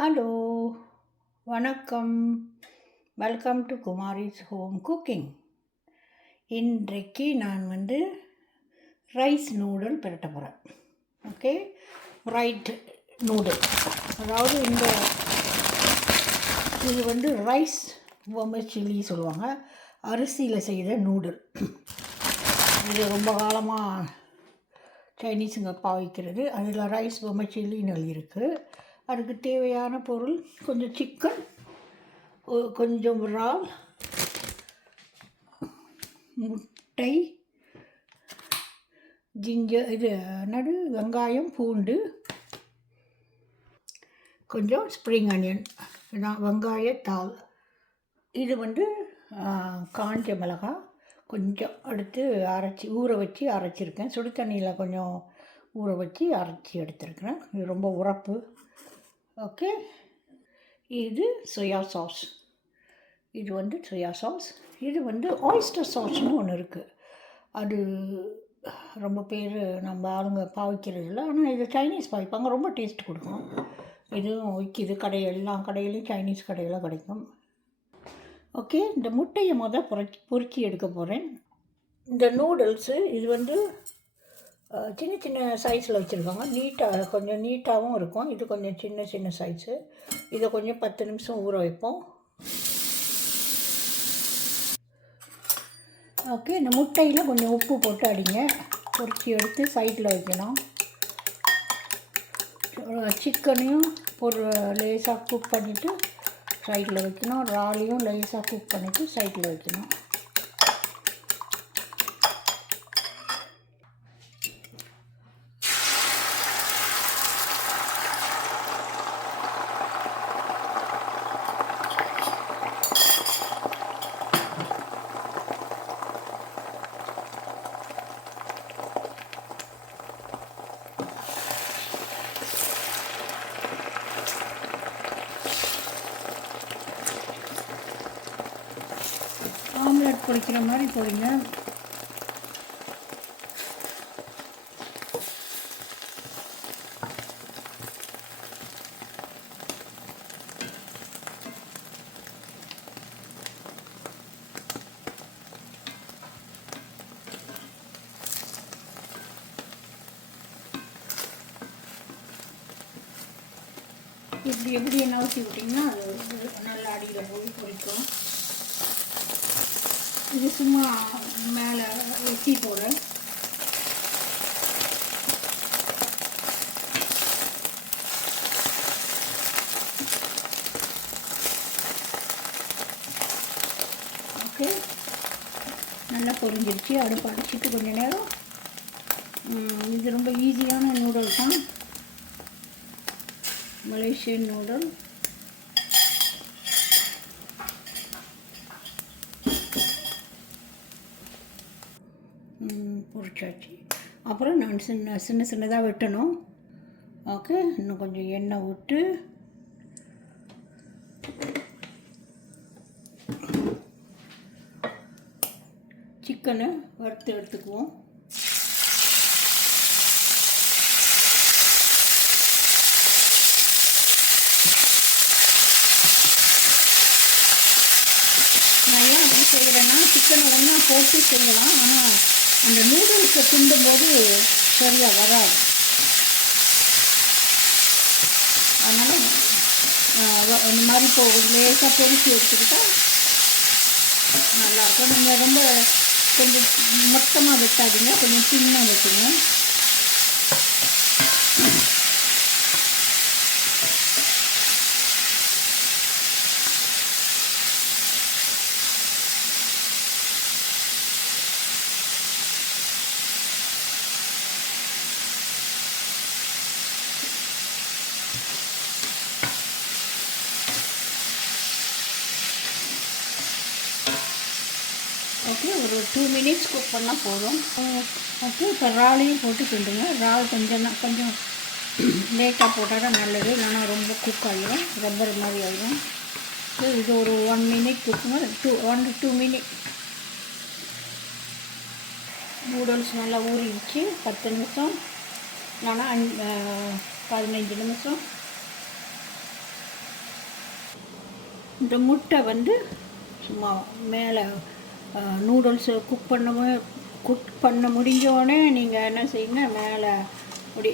Hello, வணக்கம். Welcome to Kumari's home cooking. இன்றைக்கு நான் ரைஸ் நூடுல் பிரட்ட போகிறேன். Okay, fried noodle. அதாவது இது ரைஸ் சில்லி சொல்லுவாங்க. அரிசியில் செய்த நூடுல். இது ரொம்ப காலமாக சைனீஸுங்க பாவிக்கிறது. அதில் ரைஸ் சில்லின்னு எழுதியிருக்கு. அதுக்கு தேவையான பொருள் கொஞ்சம் சிக்கன், கொஞ்சம் இறால், முட்டை, வெங்காயம், பூண்டு, கொஞ்சம் ஸ்ப்ரிங் ஆனியன், இதான் வெங்காயத்தாள். இது காஞ்ச மிளகாய் கொஞ்சம் எடுத்து ஊற வச்சு அரைச்சிருக்கேன். சுடு தண்ணியில் கொஞ்சம் ஊற வச்சு அரைச்சி எடுத்துருக்கிறேன். இது ரொம்ப உரப்பு. ஓகே, இது சோயா சாஸ். இது சோயா சாஸ். இது ஆயிஸ்டர் சாஸ்னு ஒன்று இருக்குது. அது ரொம்ப பேர் நம்ம ஆளுங்க பாவிக்கிறது இல்லை. ஆனால் இது சைனீஸ் பாவிப்பாங்க. ரொம்ப டேஸ்ட் கொடுக்கும். இதுவும் விற்கிது எல்லா கடையிலையும் சைனீஸ் கடையில் கிடைக்கும். ஓகே, இந்த முட்டையை பொரிச்சி எடுக்க போகிறேன். இந்த நூடுல்ஸு இது சின்ன சின்ன சைஸில் வச்சுருக்காங்க. கொஞ்சம் நீட்டாகவும் இருக்கும். இது கொஞ்சம் சின்ன சின்ன சைஸு. இதை கொஞ்சம் 10 நிமிஷம் ஊற வைப்போம். ஓகே, இந்த முட்டையில் கொஞ்சம் உப்பு போட்டு அடிங்க. பொரிச்சி எடுத்து சைடில் வைக்கணும். சிக்கனையும் லேசாக குக் பண்ணிவிட்டு சைடில் வைக்கணும். இறாலையும் லேசாக குக் பண்ணிவிட்டு சைடில் வைக்கணும். ஆம்லெட் பொரிக்கிற மாதிரி பொரிங்க. எப்படி என்ன ஊற்றி விட்டிங்கன்னா அது நல்லா அடியில் போய் பொரிக்கும். இது சும்மா மேலே வெட்டி போகிறேன். ஓகே, நல்லா பொரிஞ்சிருச்சு. அடுப்பு அடிச்சுட்டு கொஞ்சம் நேரம். இது ரொம்ப ஈஸியான நூடுல் தான், மலேசியன் நூடுல். பொரிச்சாச்சு. அப்புறம் நான் சின்னதாக வெட்டணும். ஓகே, இன்னும் கொஞ்சம் எண்ணெய் விட்டு சிக்கனை வறுத்து எடுத்துக்குவோம். நான் ஏன் அப்படி செய்கிறேன்னா, சிக்கனை ஒன்றா போட்டு செய்யலாம். ஆனால் அந்த நூடுல்ஸை கிண்டும்போது சரியாக வராது. அதனால் இந்த மாதிரி லேசாக பொரிச்சு எடுத்துக்கிட்டால் நல்லாயிருக்கும். நீங்கள் ரொம்ப கொஞ்சம் மொத்தமாக வெட்டாதீங்க, கொஞ்சம் சின்னமாக வெட்டுங்க. ஓகே, ஒரு 2 மினிட்ஸ் குக் பண்ணால் போதும். ஓகே, இப்போ இறாலையும் போட்டு கிண்டுங்க. இறால் கொஞ்சம் லேட்டாக போட்டால் தான் நல்லது, இல்லைன்னா ரொம்ப குக் ஆகிடும், ரப்பர் மாதிரி ஆகிடும். இது ஒரு 1 மினிட் குக்குங்க. 1 to 2 minute. நூடுல்ஸ் நல்லா ஊறிடுச்சு. 10 நிமிஷம் இல்லைன்னா 15 நிமிஷம் இந்த முட்டை வந்து சும்மா மேலே நூடுல்ஸு குக் பண்ண முடிஞ்சோடனே நீங்கள் என்ன செய்யுங்க, மேலே அப்படி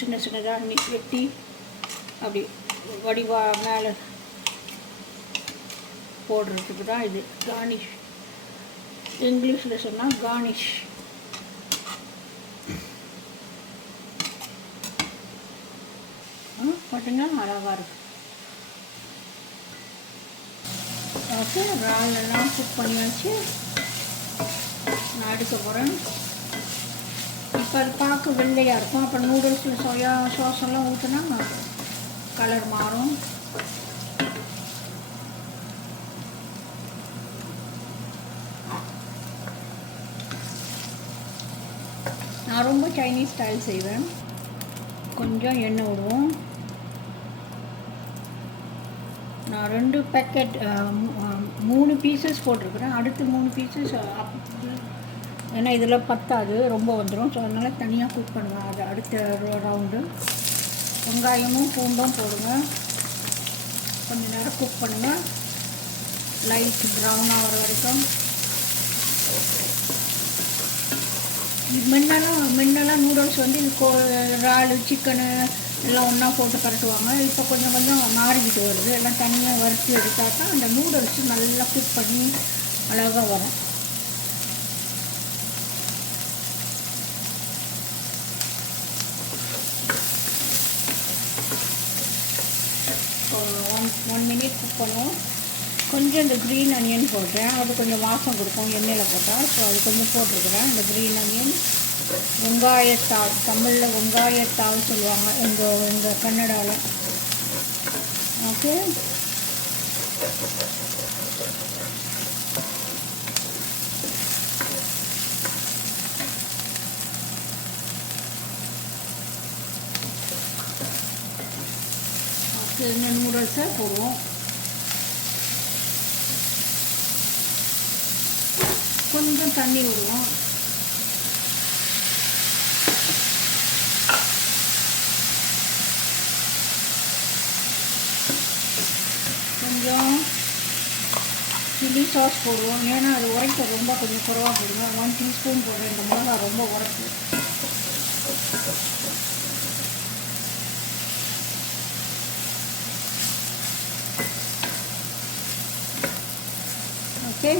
சின்ன சின்னதாக வெட்டி அப்படி வடிவா மேலே போடுறதுக்கு தான் இது கார்னிஷ். இங்கிலீஷில் சொன்னால் கார்னிஷ். பார்த்தீங்கன்னா அழகாக இருக்கும். ஓகே, இறாலெல்லாம் குக் பண்ணியாச்சு. நான் எடுக்க போகிறேன். இப்போ அது பார்க்க வெள்ளையாக இருக்கும். அப்புறம் நூடுல்ஸில் சோயா சாஸ் எல்லாம் ஊற்றினா கலர் மாறும். நான் ரொம்ப சைனீஸ் ஸ்டைல் செய்வேன். கொஞ்சம் எண்ணெய் விடுவோம். நான் 2 பேக்கெட் 3 பீசஸ் போட்டிருக்கிறேன். அடுத்து 3 பீசஸ் ஏன்னா இதில் பத்தாது, ரொம்ப வந்துடும். ஸோ அதனால் தனியாக குக் பண்ணுவேன். அது அடுத்த ரவுண்டு. வெங்காயமும் பூண்டும் போடுங்க. கொஞ்சம் நேரம் குக் பண்ணுங்கள், லைட் ப்ரௌன் ஆகிற வரைக்கும். முன்னெல்லாம் நூடுல்ஸ் வந்து இது இறால் சிக்கனு எல்லாம் ஒன்றா போட்டு பரட்டுவாங்க. இப்போ கொஞ்சம் கொஞ்சம் மாறிக்கிட்டு வருது. எல்லாம் தனியாக வறுத்து எடுத்தாக்கா அந்த நூடுல்ஸ் நல்லா குக் பண்ணி அழகாக வரும். ஒன் மினிட் குக் பண்ணுவோம். கொஞ்சம் இந்த க்ரீன் அனியன் போட்டேன். அது கொஞ்சம் வாசம் கொடுக்கும் எண்ணெயில் போட்டால். ஸோ அது கொஞ்சம் போட்டிருக்கிறேன். இந்த க்ரீன் அனியன், வெங்காயத்தாள், தமிழில் வெங்காயத்தாள் சொல்லுவாங்க எங்கள் கன்னடாவில். ஓகே, ஓகே, இந்த நூடுல்ஸை போடுவோம். கொஞ்சம் தண்ணி விடுவோம். கொஞ்சம் சில்லி சாஸ் போடுவோம். ஏன்னா அது உரைக்க ரொம்ப கொஞ்சம் குறைவாக போடுங்க. 1 டீஸ்பூன் போடுறேன். இந்த மிளகா ரொம்ப உரைக்கு. ஓகே,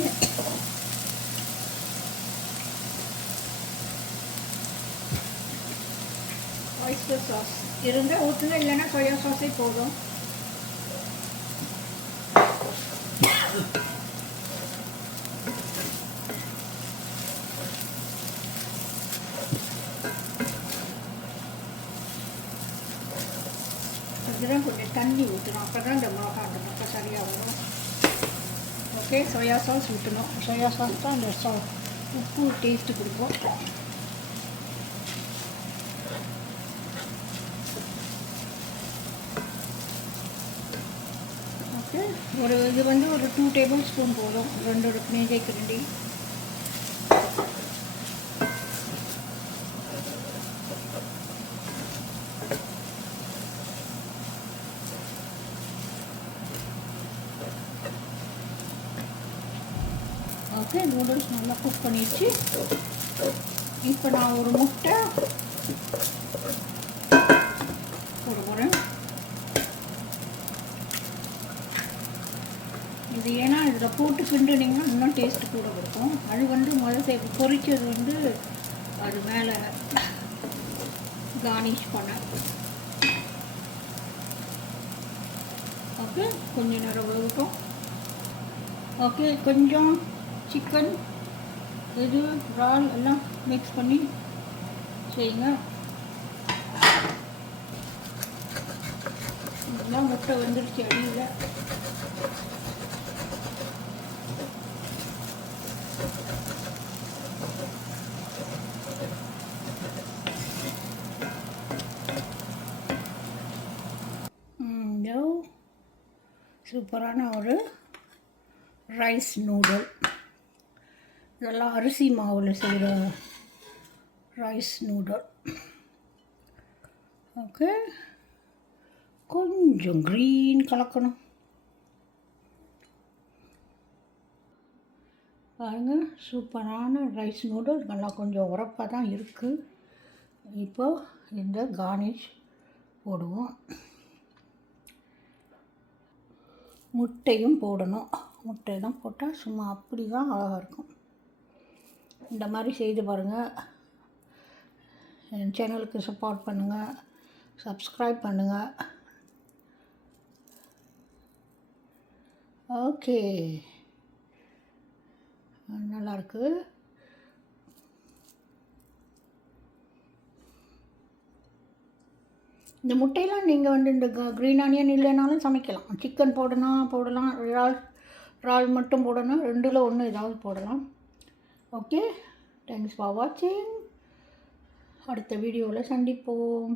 ஒயிஸ்டர் சாஸ் இருந்தால் ஊற்றுங்க, இல்லைன்னா சோயா சாஸே போதும். இதுதான் கொஞ்சம் தண்ணி ஊற்றணும். அப்போ தான் இந்த மிளகா அந்த பக்கம் சரியாக வரும். ஓகே, சோயா சாஸ் ஊற்றணும். சோயா சாஸ் தான் அந்த உப்பு டேஸ்ட்டு கொடுக்கும். ஓகே, இது வந்து ஒரு 2 டேபிள் ஸ்பூன் போதும். 2 மேஜை கரண்டி. ஓகே, நூடுல்ஸ் நல்லா குக் பண்ணிடுச்சு. இப்போ நான் ஒரு முட்டை போட போகிறேன். இது ஏன்னா இதில் போட்டு கிண்டுனீங்கன்னா இன்னும் டேஸ்ட்டு கூட கொடுக்கும். அது வந்து முதல்ல பொரிச்சது வந்து அது மேலே கார்னிஷ் பண்ண. ஓகே, கொஞ்சம் நேரம் வேகட்டும். ஓகே, கொஞ்சம் சிக்கன் இது இறால் எல்லாம் மிக்ஸ் பண்ணி செய்யுங்க. இதெல்லாம் முட்டை வந்துடுச்சு அடியில். சூப்பரான ஒரு ரைஸ் நூடுல். இதெல்லாம் அரிசி மாவில் செய்கிற ரைஸ் நூடுல். ஓகே, கொஞ்சம் க்ரீன் கலக்கணும். பாருங்க, சூப்பரான ரைஸ் நூடுல்ஸ் நல்லா கொஞ்சம் உரப்பாக தான் இருக்குது. இப்போ இந்த கார்னிஷ் போடுவோம். முட்டையும் போடணும். முட்டை தான் போட்டால் சும்மா அப்படி தான் அழகாக இருக்கும். இந்த மாதிரி செய்து பாருங்கள். என் சேனலுக்கு சப்போர்ட் பண்ணுங்கள், சப்ஸ்கிரைப் பண்ணுங்கள். ஓகே, நல்லாயிருக்கு. இந்த முட்டையெல்லாம் நீங்கள் வந்து இந்த க்ரீன் ஆனியன் இல்லைனாலும் சமைக்கலாம். சிக்கன் போடலாம், இறால் மட்டும் போடணும், 2ல் 1 ஏதாவது போடலாம். ஓகே, தேங்க்ஸ் ஃபார் வாட்சிங். அடுத்த வீடியோவில் சந்திப்போம்.